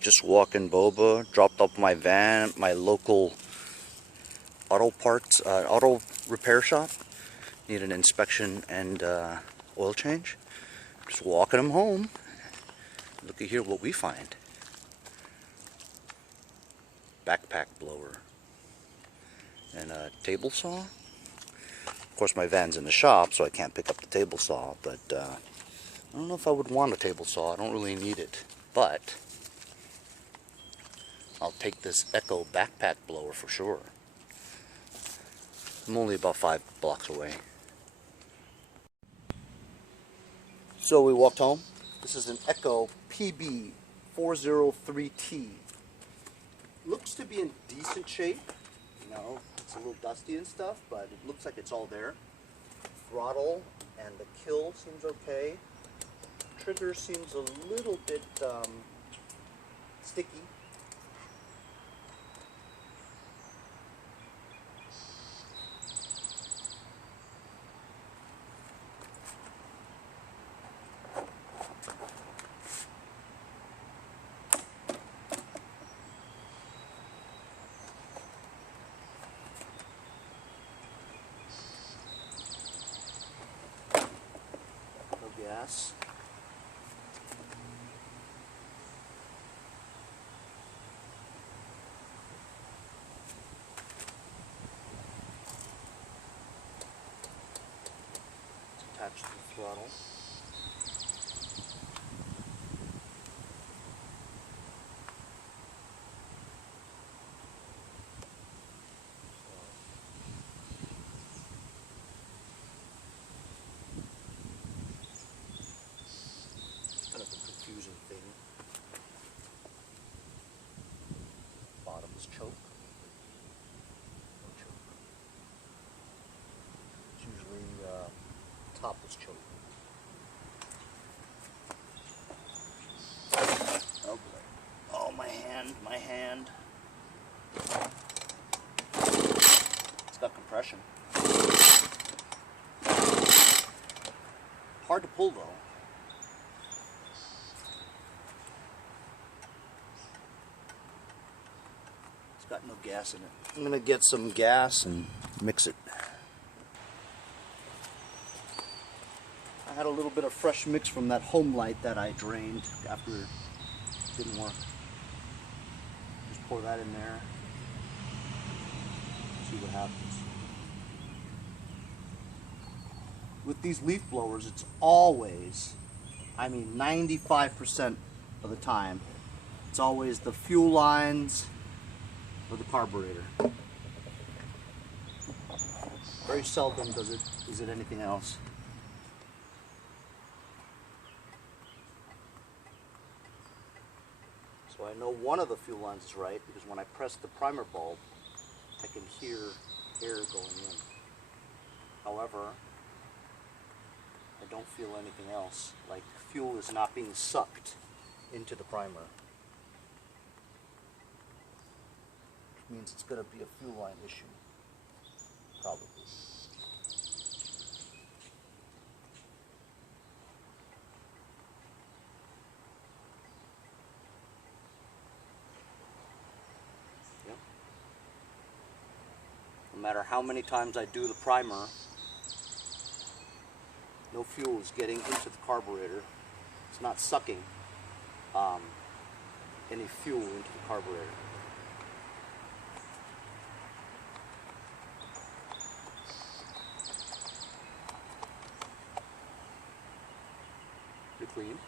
Just walking Boba, dropped off my van at my local auto repair shop. Need an inspection and oil change. Just walking them home. Look at here what we find. Backpack blower and a table saw. Of course my van's in the shop, so I can't pick up the table saw, but I don't know if I would want a table saw. I don't really need it, but I'll take this Echo backpack blower for sure. I'm only about 5 blocks away. So we walked home. This is an Echo PB-403T. Looks to be in decent shape. You know, it's a little dusty and stuff, but it looks like it's all there. Throttle and the kill seems okay. Trigger seems a little bit sticky. Gas. Attached to the throttle. Thing. Bottom is choke. No choke. It's usually top is choke. Oh boy. Oh, my hand, my hand. It's got compression. Hard to pull though. Got no gas in it. I'm gonna get some gas and mix it. I had a little bit of fresh mix from that home light that I drained after it didn't work. Just pour that in there. See what happens. With these leaf blowers, it's always, I mean 95% of the time, it's always the fuel lines or the carburetor. Very seldom is it anything else. So I know one of the fuel lines is right because when I press the primer bulb, I can hear air going in. However, I don't feel anything else, like fuel is not being sucked into the primer. Means it's going to be a fuel line issue, probably. Yeah. No matter how many times I do the primer, no fuel is getting into the carburetor. It's not sucking any fuel into the carburetor. Clean.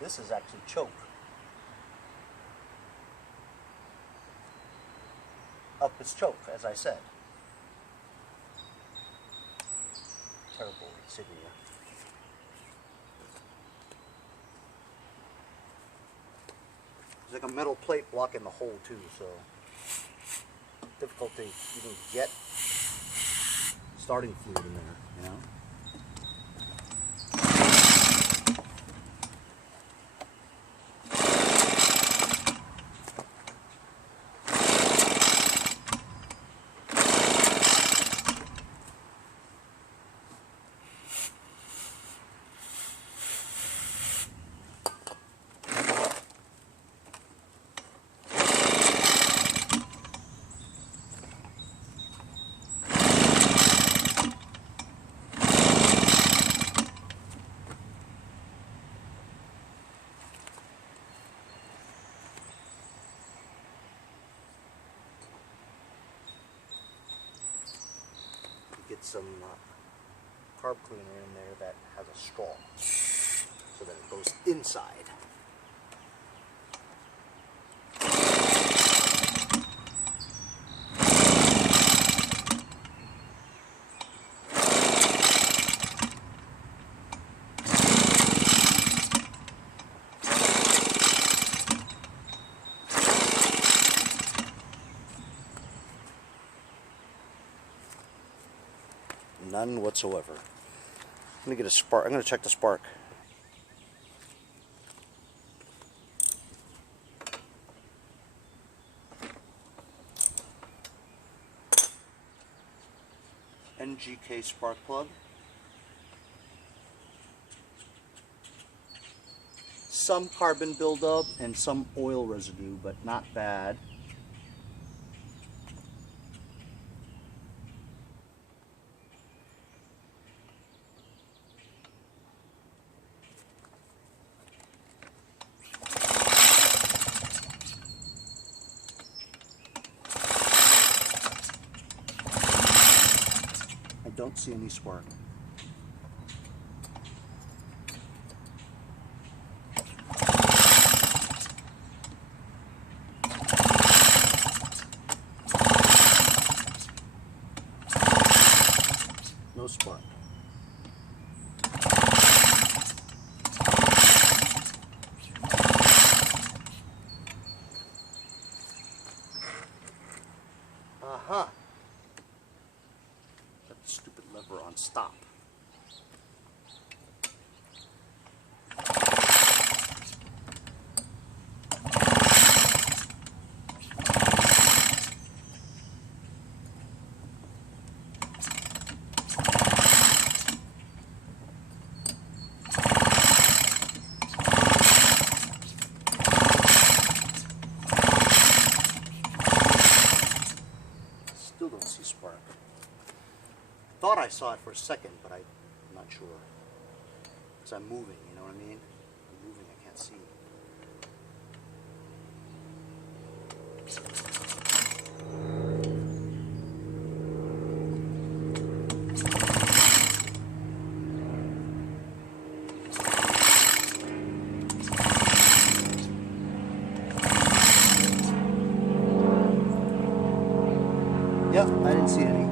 This is actually choke. Up is choke, as I said. Terrible insignia. There's like a metal plate blocking the hole too, so difficult to even get starting fluid in there, you know? get some carb cleaner in there that has a straw so that it goes inside. None whatsoever. Let me get a spark. I'm going to check the spark. NGK spark plug. Some carbon buildup and some oil residue, but not bad. Don't see any spark. No spark. Aha. Stupid lever on stop. Still don't see spark. Thought I saw it for a second, but I'm not sure. Because I'm moving, you know what I mean? I'm moving, I can't see. Yep, I didn't see any.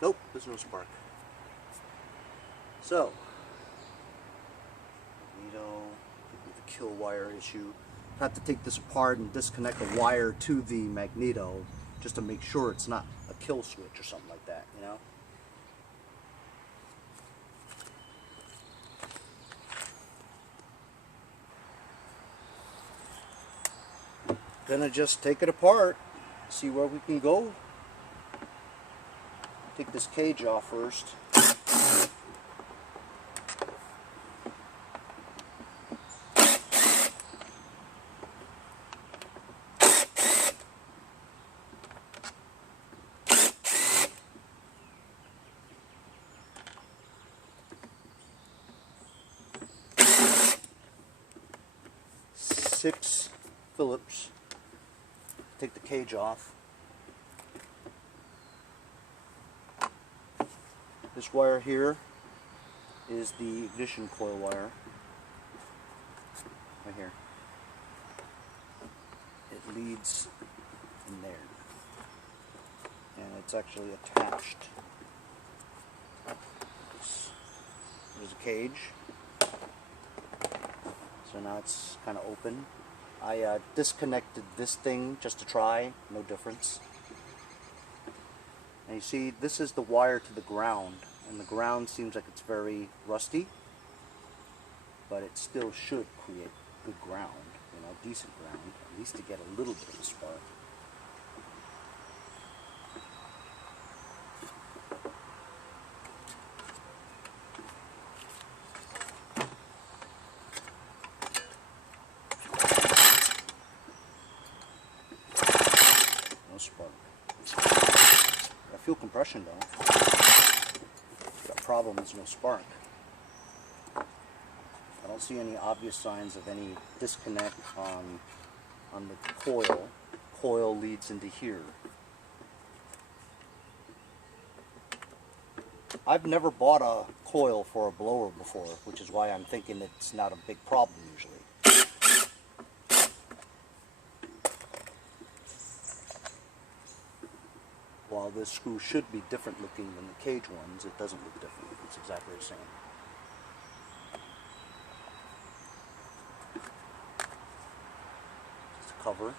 Nope, there's no spark. So, Magneto, the kill wire issue. I have to take this apart and disconnect the wire to the Magneto just to make sure it's not a kill switch or something like that, you know? Gonna just take it apart, see where we can go. Take this cage off first. Six Phillips. Take the cage off. This wire here is the ignition coil wire, right here. It leads in there, and it's actually attached. There's a cage, so now it's kind of open. I disconnected this thing just to try, no difference. And you see, this is the wire to the ground, and the ground seems like it's very rusty, but it still should create good ground, you know, decent ground, at least to get a little bit of a spark. fuel compression though. Got problem is no spark. I don't see any obvious signs of any disconnect on the coil. Coil leads into here. I've never bought a coil for a blower before, which is why I'm thinking it's not a big problem usually. While this screw should be different looking than the cage ones, it doesn't look different. It's exactly the same. Just a cover. And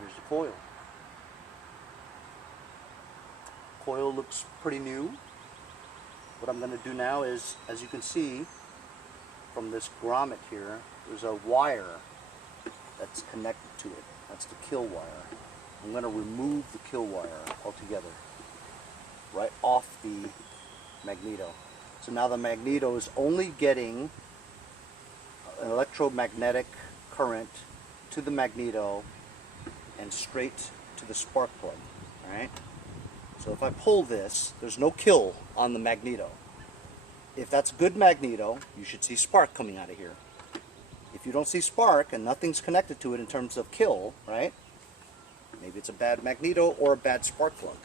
here's the coil. Coil looks pretty new. What I'm going to do now is, as you can see from this grommet here, there's a wire that's connected to it. That's the kill wire. I'm going to remove the kill wire altogether, right off the magneto. So now the magneto is only getting an electromagnetic current to the magneto and straight to the spark plug. All right. So if I pull this, there's no kill on the magneto. If that's a good magneto, you should see spark coming out of here. If you don't see spark and nothing's connected to it in terms of kill, right? Maybe it's a bad magneto or a bad spark plug.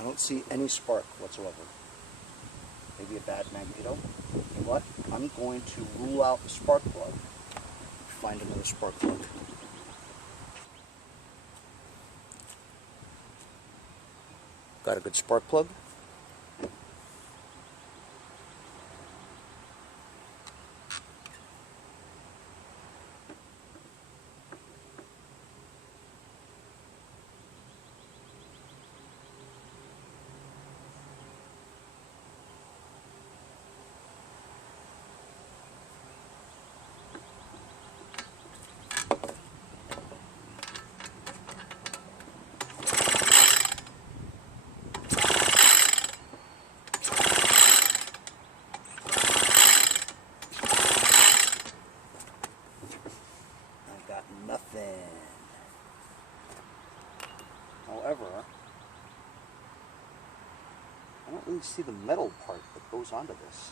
I don't see any spark whatsoever. Maybe a bad magneto. You know what? I'm going to rule out the spark plug. Find another spark plug. Got a good spark plug. However, I don't really see the metal part that goes onto this.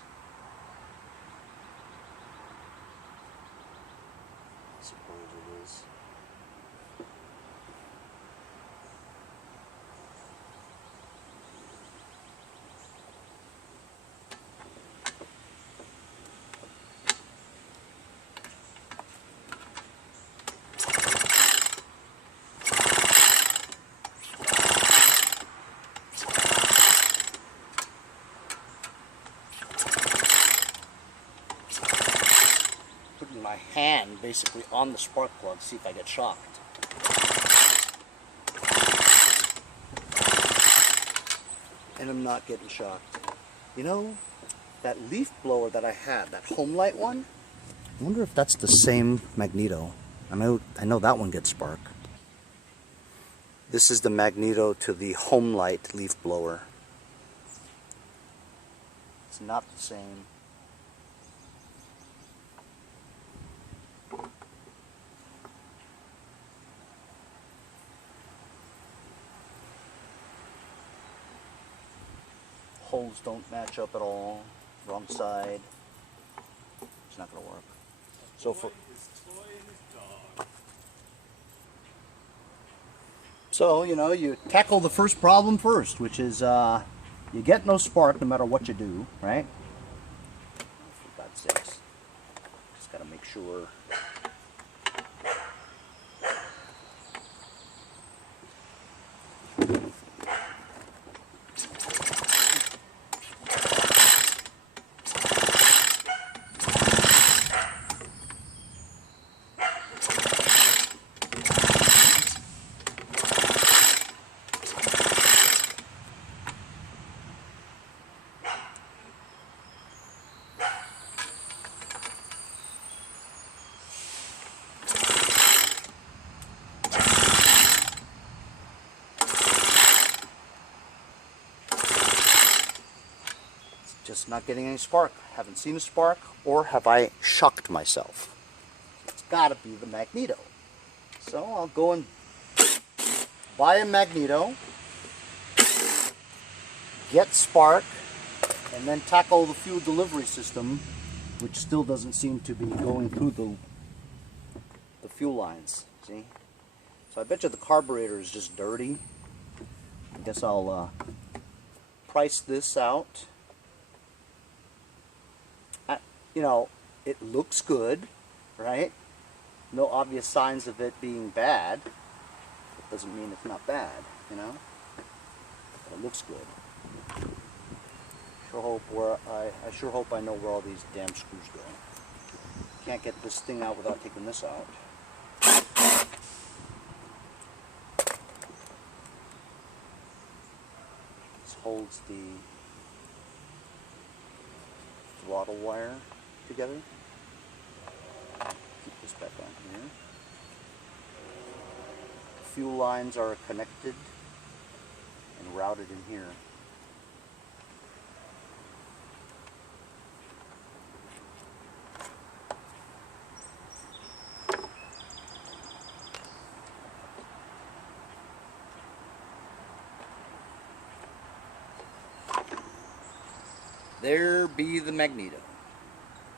I suppose it is. My hand basically on the spark plug, see if I get shocked. And I'm not getting shocked. You know, that leaf blower that I had, that home light one, I wonder if that's the same magneto. I know that one gets spark. This is the magneto to the home light leaf blower. It's not the same. Holes don't match up at all. Wrong side. It's not going to work. So you know, you tackle the first problem first, which is you get no spark no matter what you do, right? For God's sakes. Just got to make sure. Just not getting any spark. Haven't seen a spark, or have I shocked myself? It's gotta be the Magneto. So I'll go and buy a Magneto, get spark, and then tackle the fuel delivery system, which still doesn't seem to be going through the fuel lines. See? So I bet you the carburetor is just dirty. I guess I'll price this out. You know, it looks good, right? No obvious signs of it being bad. It doesn't mean it's not bad, you know? But it looks good. I sure hope I know where all these damn screws go. Can't get this thing out without taking this out. This holds the throttle wire together. Keep this back on here. Fuel lines are connected and routed in here. There be the Magneto.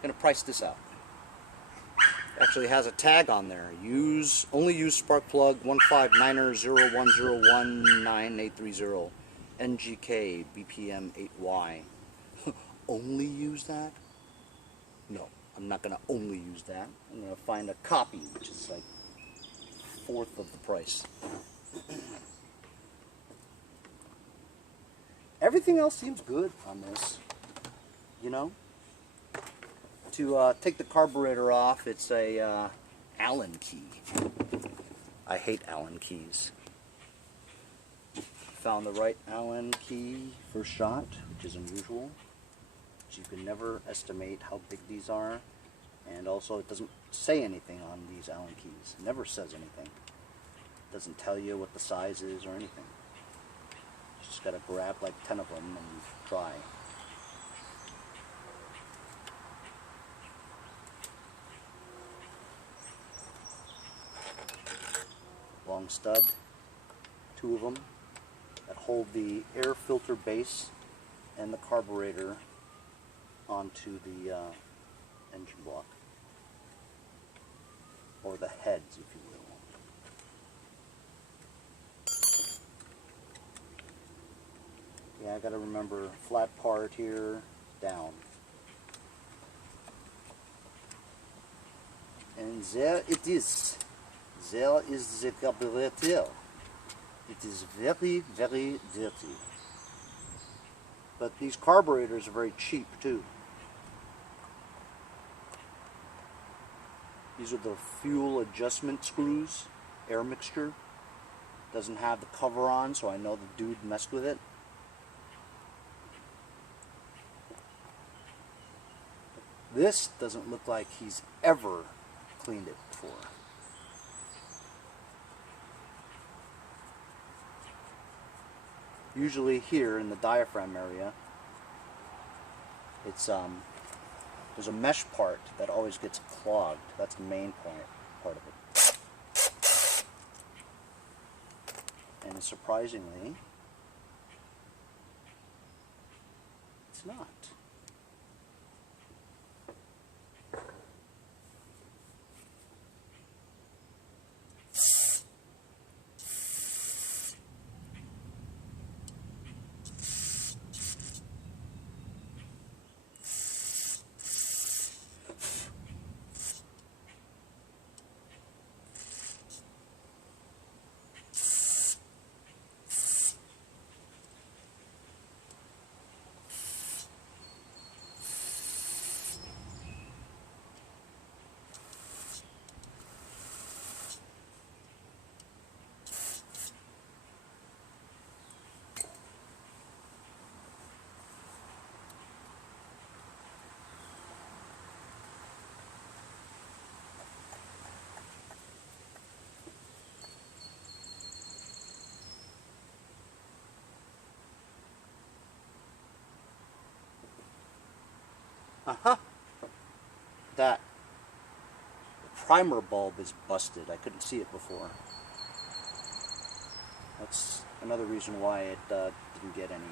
Gonna price this out. Actually has a tag on there. Only use spark plug 159er01019830 NGK BPM 8Y. Only use that? No, I'm not gonna only use that. I'm gonna find a copy, which is like a fourth of the price. Everything else seems good on this. You know, to take the carburetor off, it's a Allen key. I hate Allen keys. Found the right Allen key first shot, which is unusual. But you can never estimate how big these are, and also it doesn't say anything on these Allen keys. It never says anything. It doesn't tell you what the size is or anything. You just gotta grab like 10 of them and try. Long stud, 2 of them, that hold the air filter base and the carburetor onto the engine block, or the heads, if you will. Yeah, I gotta remember flat part here, down. And there it is. There is the carburetor. It is very, very dirty. But these carburetors are very cheap too. These are the fuel adjustment screws, air mixture. Doesn't have the cover on, so I know the dude messed with it. This doesn't look like he's ever cleaned it before. Usually here in the diaphragm area, it's there's a mesh part that always gets clogged. That's the main part of it. And surprisingly, it's not. Uh-huh. That primer bulb is busted. I couldn't see it before. That's another reason why it didn't get any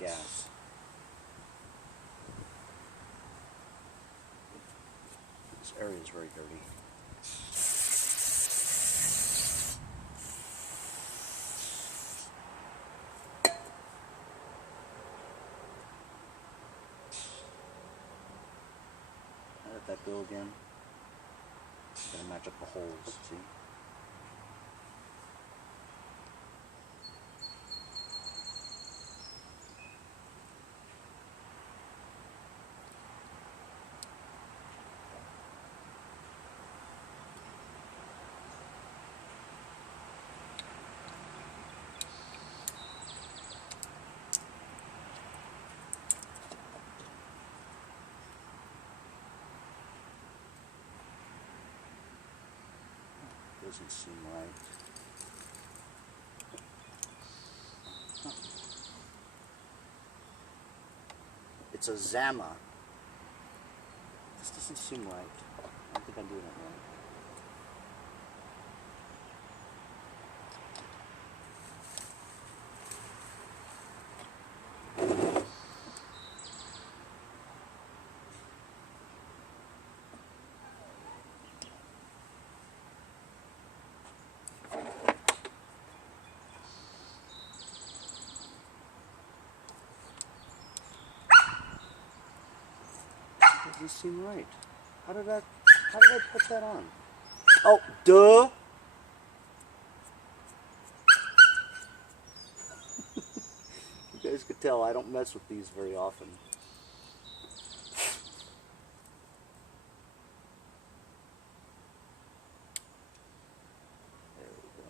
gas. This area is very dirty. How did that go again? Gotta match up the holes, see? Doesn't seem right. Huh. It's a Zama. This doesn't seem right. I don't think I'm doing it right. Doesn't seem right. How did I put that on? Oh, duh! You guys could tell I don't mess with these very often. There we go.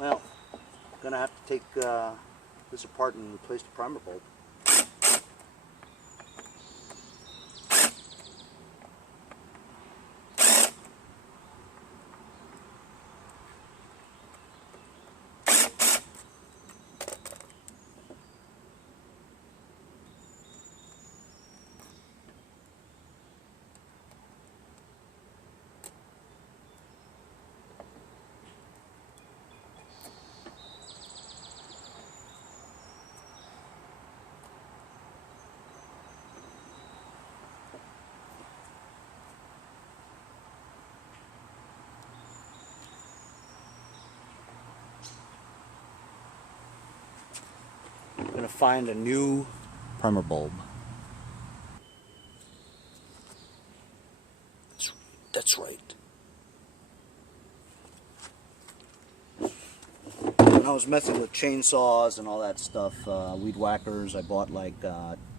Well, I'm gonna have to take this apart and replace the primer bulb. I'm gonna find a new primer bulb. That's right. When I was messing with chainsaws and all that stuff, weed whackers, I bought like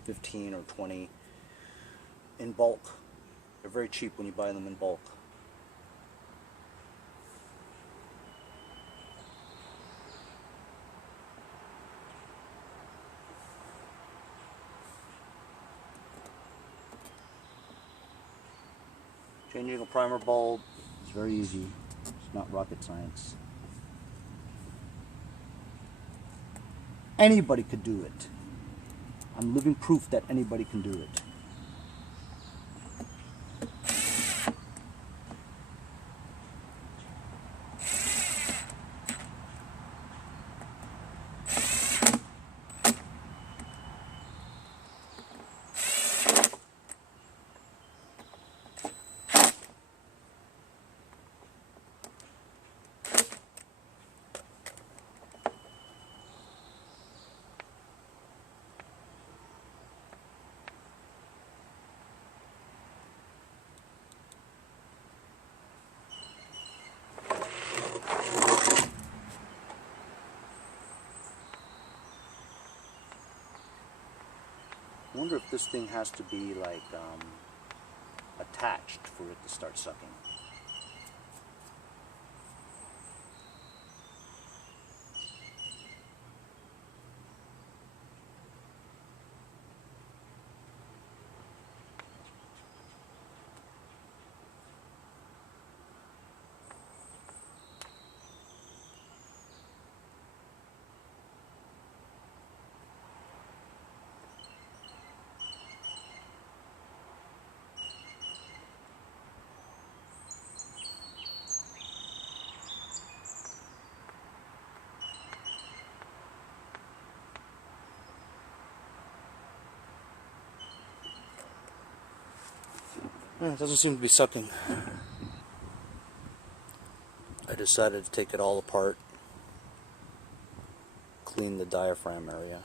15 or 20 in bulk. They're very cheap when you buy them in bulk. Changing a primer bulb is very easy. It's not rocket science. Anybody could do it. I'm living proof that anybody can do it. I wonder if this thing has to be like attached for it to start sucking. It doesn't seem to be sucking. I decided to take it all apart, clean the diaphragm area.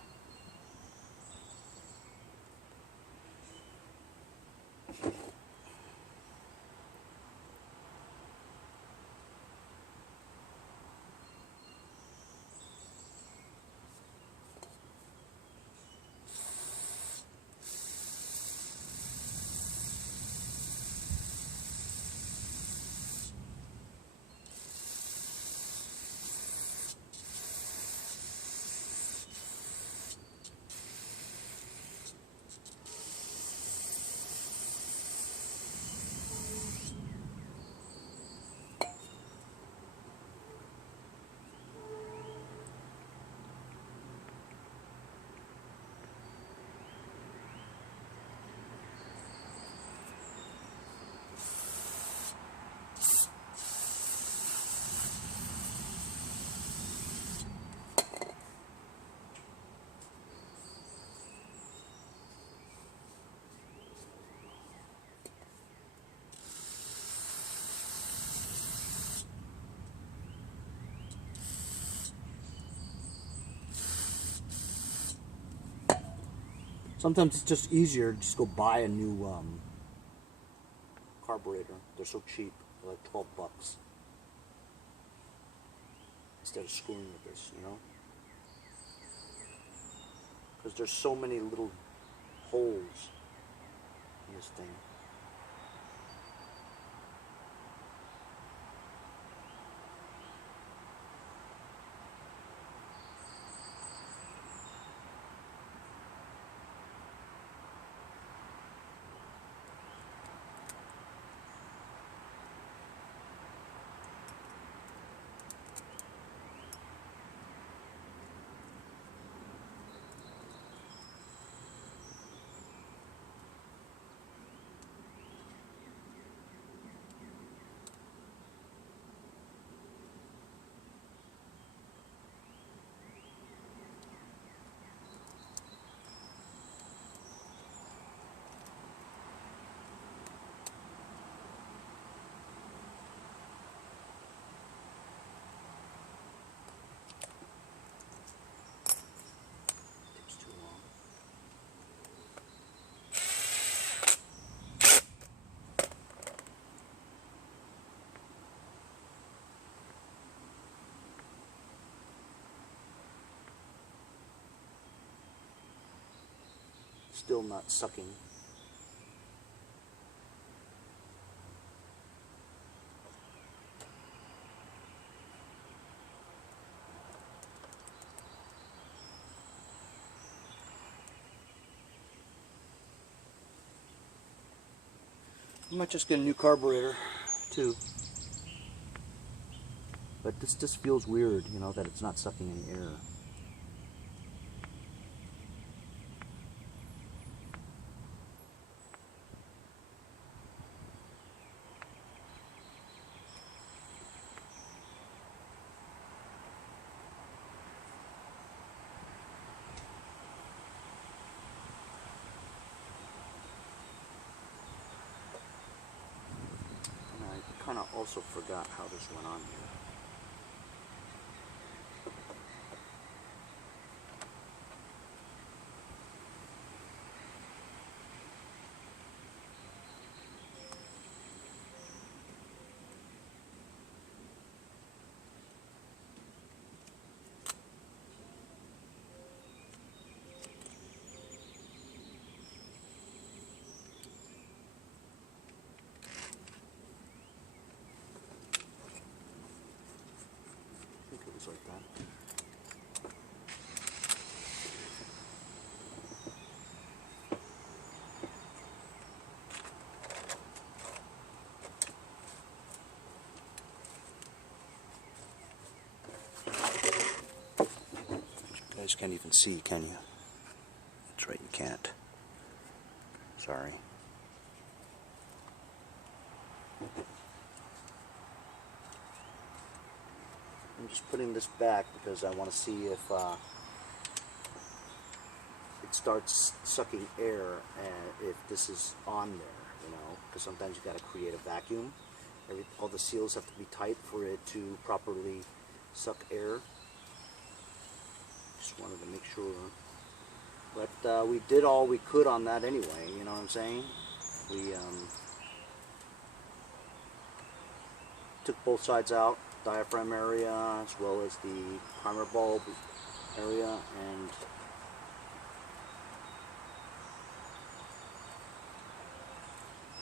Sometimes it's just easier to just go buy a new carburetor. They're so cheap, they're like 12 bucks. Instead of screwing with this, you know? Because there's so many little holes in this thing. Still not sucking. I might just get a new carburetor too. But this just feels weird, you know, that it's not sucking any air. I kind of also forgot how this went on here. Like that. You guys can't even see, can you? That's right, you can't. Sorry. I'm just putting this back because I want to see if it starts sucking air and if this is on there, you know, because sometimes you got to create a vacuum. All the seals have to be tight for it to properly suck air. Just wanted to make sure. But we did all we could on that anyway, you know what I'm saying? We took both sides out, diaphragm area as well as the primer bulb area, and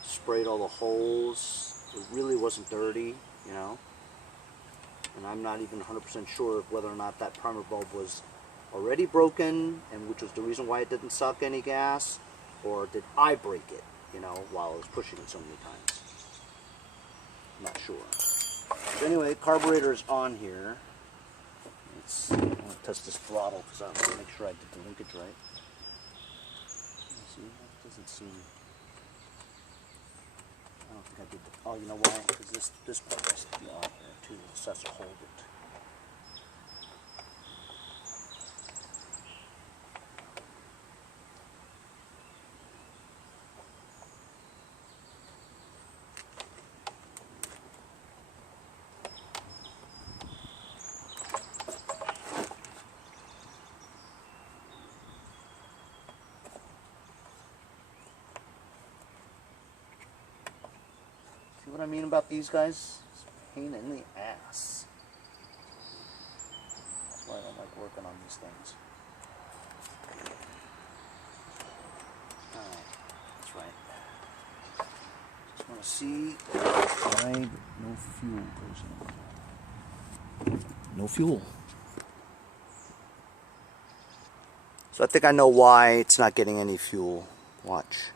sprayed all the holes. It really wasn't dirty, you know, and I'm not even 100% sure of whether or not that primer bulb was already broken, and which was the reason why it didn't suck any gas, or did I break it, you know, while I was pushing it so many times. I'm not sure. But anyway, carburetor is on here. I want to test this throttle because I want to make sure I did the linkage right. See, that doesn't seem. I don't think I did the. Oh, you know why? Because this part has to be on here too, so that's to hold it. See what I mean about these guys? It's a pain in the ass. That's why I don't like working on these things. Alright, that's right. Just want to see why no fuel goes in. No fuel. So I think I know why it's not getting any fuel. Watch.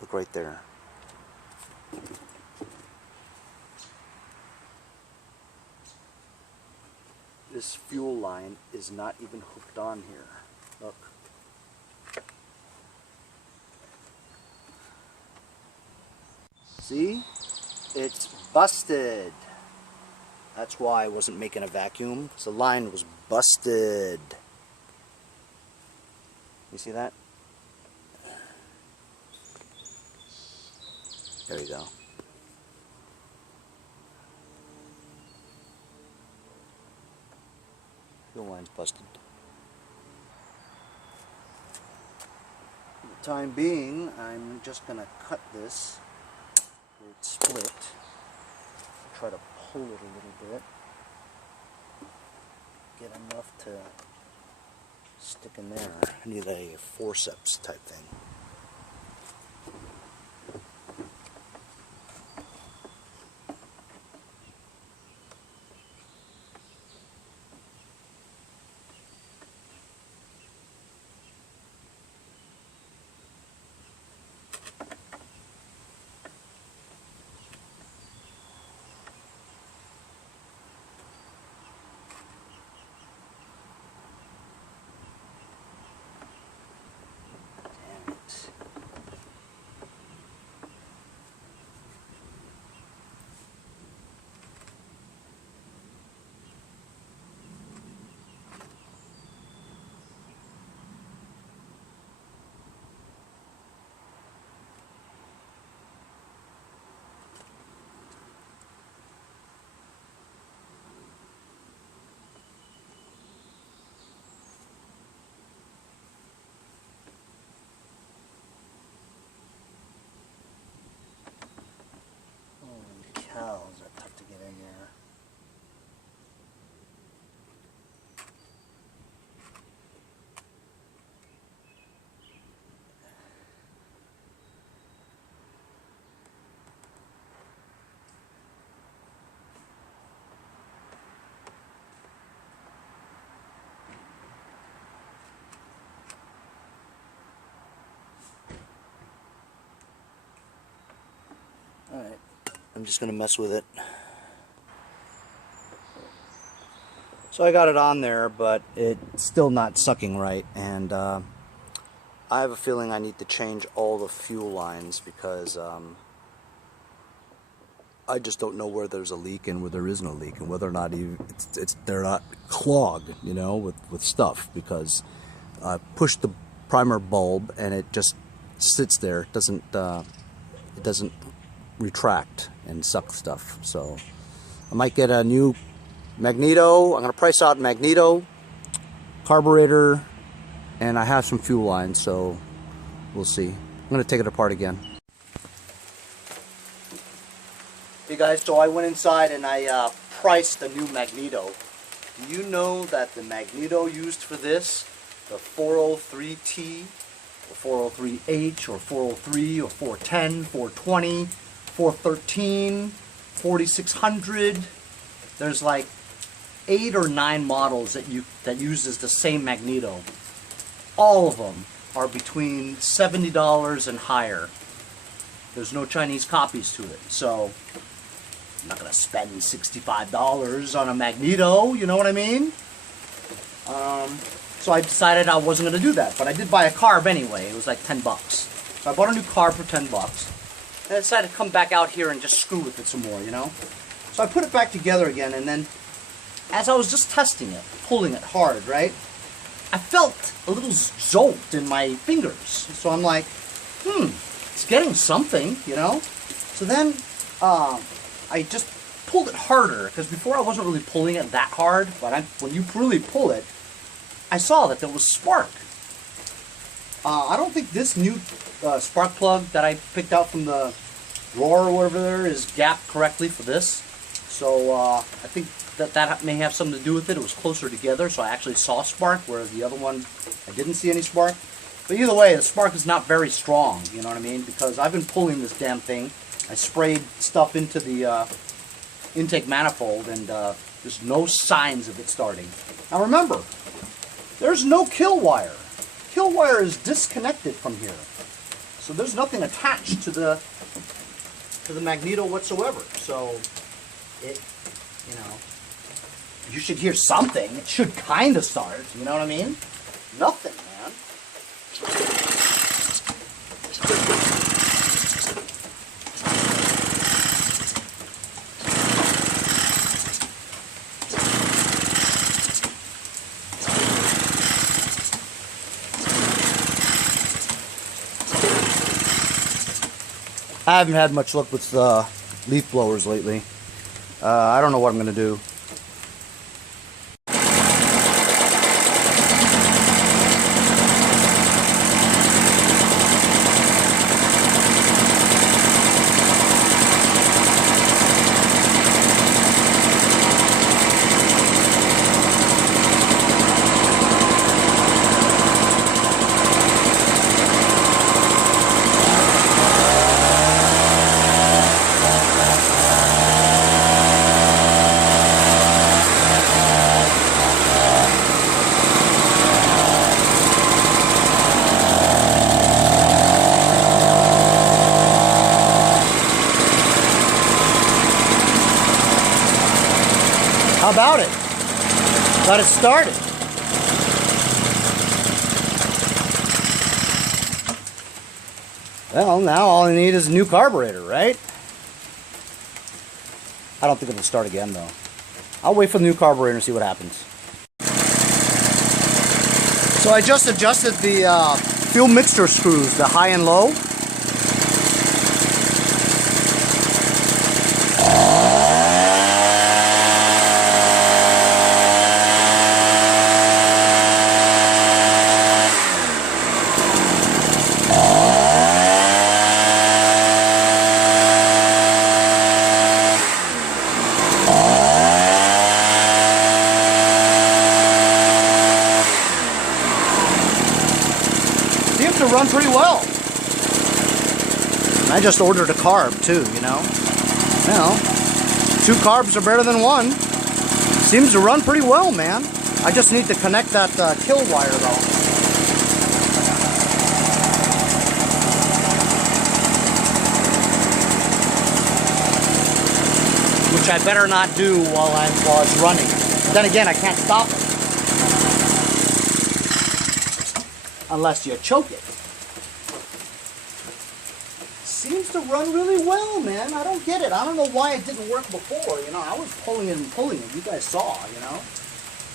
Look right there. This fuel line is not even hooked on here. Look. See? It's busted. That's why I wasn't making a vacuum, because the line was busted. You see that? There you go. Fuel line's busted. For the time being, I'm just going to cut this where it's split. Try to pull it a little bit. Get enough to stick in there. I need a forceps type thing. Cows are tough to get in there. All right. I'm just going to mess with it. So I got it on there, but it's still not sucking right, and I have a feeling I need to change all the fuel lines because I just don't know where there's a leak and where there is no leak, and whether or not they're not clogged, you know, with stuff, because I pushed the primer bulb, and it just sits there. It doesn't retract and suck stuff. So I might get a new Magneto. I'm going to price out Magneto, carburetor, and I have some fuel lines, so we'll see. I'm going to take it apart again. Hey guys, so I went inside and I priced the new Magneto. Do you know that the Magneto used for this, the 403T, or 403H, or 403, or 410, 420, 413, 4600, there's like 8 or 9 models that uses the same Magneto. All of them are between $70 and higher. There's no Chinese copies to it, so I'm not going to spend $65 on a Magneto, you know what I mean? So I decided I wasn't going to do that, but I did buy a carb anyway. It was like 10 bucks. So I bought a new carb for 10 bucks. And I decided to come back out here and just screw with it some more, you know? So I put it back together again, and then as I was just testing it, pulling it hard, right? I felt a little jolt in my fingers. So I'm like, it's getting something, you know? So then I just pulled it harder, because before I wasn't really pulling it that hard, but when you really pull it, I saw that there was spark. I don't think this new spark plug that I picked out from the drawer or whatever there is gapped correctly for this. So I think that may have something to do with it. It was closer together, so I actually saw spark, whereas the other one, I didn't see any spark. But either way, the spark is not very strong, you know what I mean? Because I've been pulling this damn thing. I sprayed stuff into the intake manifold, and there's no signs of it starting. Now remember, there's no kill wire. Kill wire is disconnected from here. So there's nothing attached to the Magneto whatsoever. So it, you know, you should hear something. It should kind of start, you know what I mean? Nothing, man. I haven't had much luck with leaf blowers lately. I don't know what I'm going to do. How about it? Got it started. Well, now all I need is a new carburetor, right? I don't think it'll start again, though. I'll wait for the new carburetor and see what happens. So I just adjusted the fuel mixture screws, the high and low. To run pretty well. I just ordered a carb too, you know. Well, 2 carbs are better than 1. Seems to run pretty well, man. I just need to connect that kill wire though. Which I better not do while it's running. But then again, I can't stop it. Unless you choke it. Seems to run really well, man. I don't get it. I don't know why it didn't work before. You know, I was pulling it and pulling it. You guys saw, you know.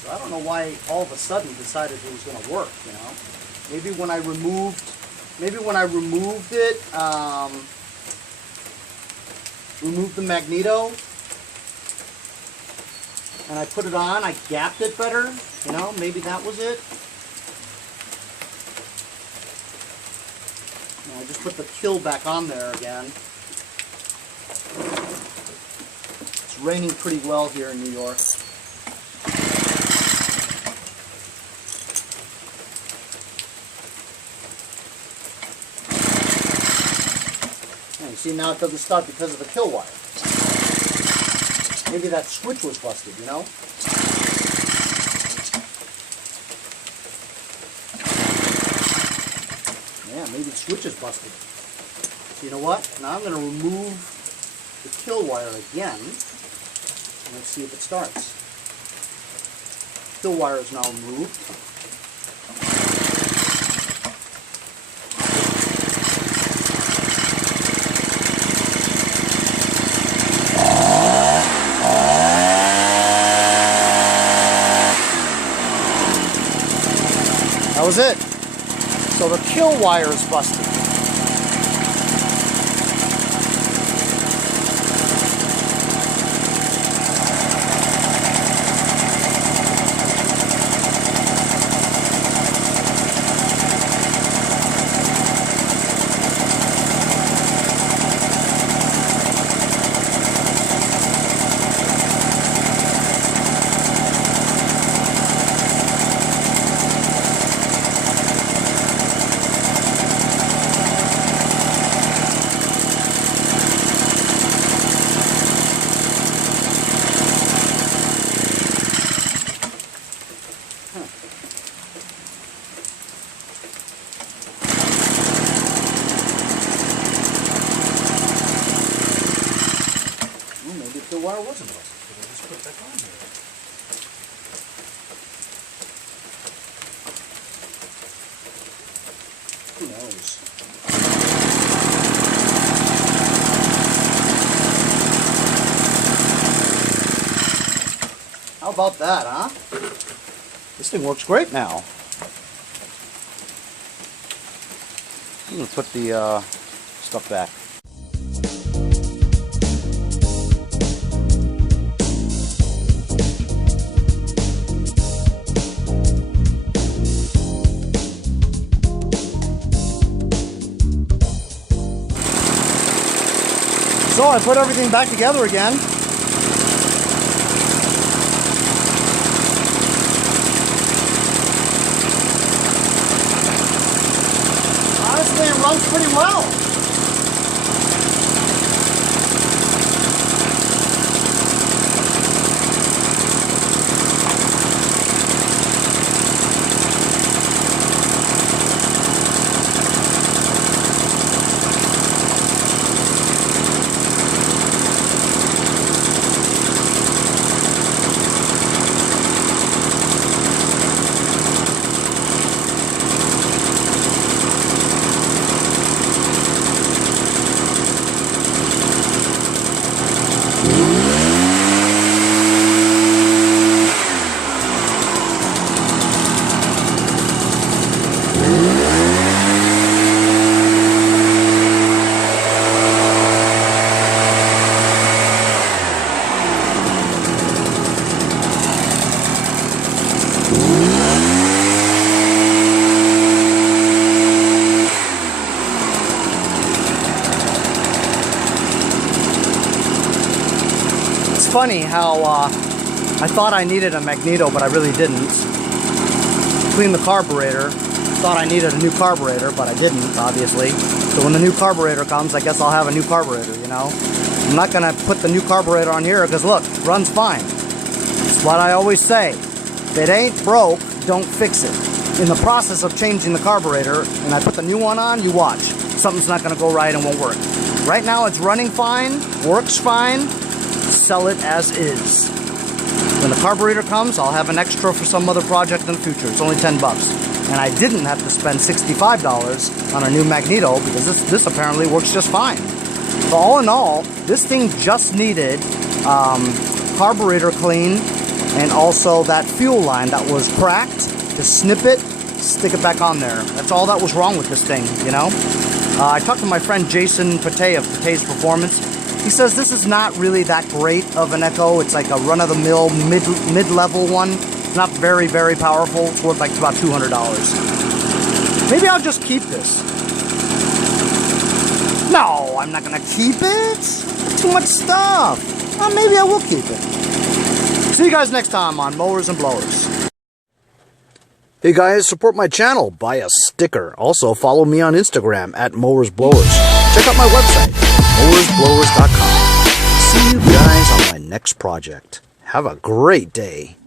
So I don't know why all of a sudden decided it was going to work, you know. Maybe when I removed it, removed the magneto, and I put it on, I gapped it better, you know, maybe that was it. And I just put the kill back on there again. It's raining pretty well here in New York. And you see, now it doesn't start because of the kill wire. Maybe that switch was busted, you know? Yeah, maybe the switch is busted. So you know what? Now I'm going to remove the kill wire again. And let's see if it starts. Kill wire is now removed. That was it. So the kill wire is busted. The wire wasn't busted, so I just put it back on here. Who knows? How about that, huh? This thing works great now. I'm going to put the stuff back. So I put everything back together again. Honestly, it runs pretty well. Funny how I thought I needed a magneto, but I really didn't. Cleaned the carburetor, thought I needed a new carburetor, but I didn't, obviously. So when the new carburetor comes, I guess I'll have a new carburetor, you know? I'm not gonna put the new carburetor on here because look, it runs fine. It's what I always say. If it ain't broke, don't fix it. In the process of changing the carburetor, and I put the new one on, you watch. Something's not gonna go right and won't work. Right now it's running fine, works fine. Sell it as is. When the carburetor comes, I'll have an extra for some other project in the future. It's only 10 bucks. And I didn't have to spend $65 on a new magneto because this apparently works just fine. So all in all, this thing just needed carburetor clean and also that fuel line that was cracked. Just snip it, stick it back on there. That's all that was wrong with this thing, you know? I talked to my friend Jason Pate of Pate's Performance. He says this is not really that great of an echo. It's like a run-of-the-mill mid-level one. It's not very, very powerful. It's worth like about $200. Maybe I'll just keep this. No, I'm not gonna keep it. Too much stuff. Well, maybe I will keep it. See you guys next time on Mowers and Blowers. Hey guys, support my channel. Buy a sticker. Also, follow me on Instagram at Mowers Blowers. Check out my website, mowersblowers.com. See you guys on my next project. Have a great day.